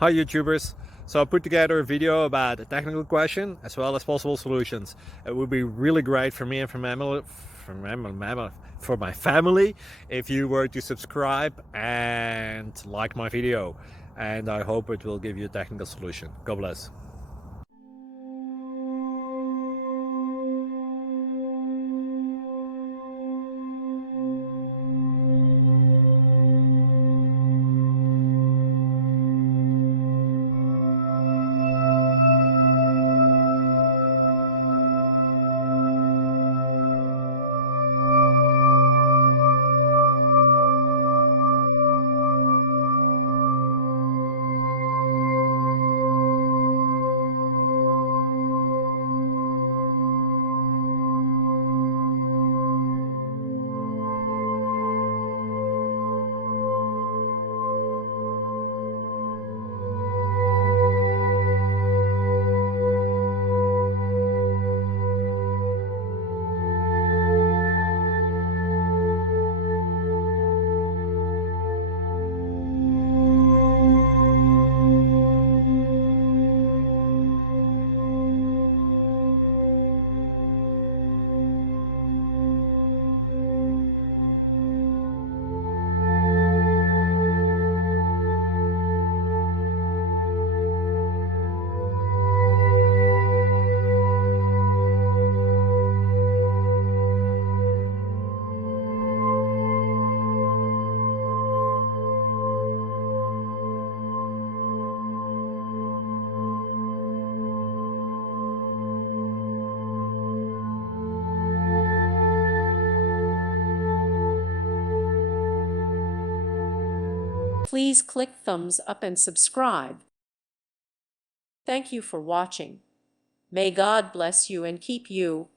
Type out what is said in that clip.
Hi YouTubers! So I put together a video about a technical question as well as possible solutions. It would be really great for me and for my family if you were to subscribe and like my video, and I hope it will give you a technical solution. God bless. Please click thumbs up and subscribe. Thank you for watching. May God bless you and keep you.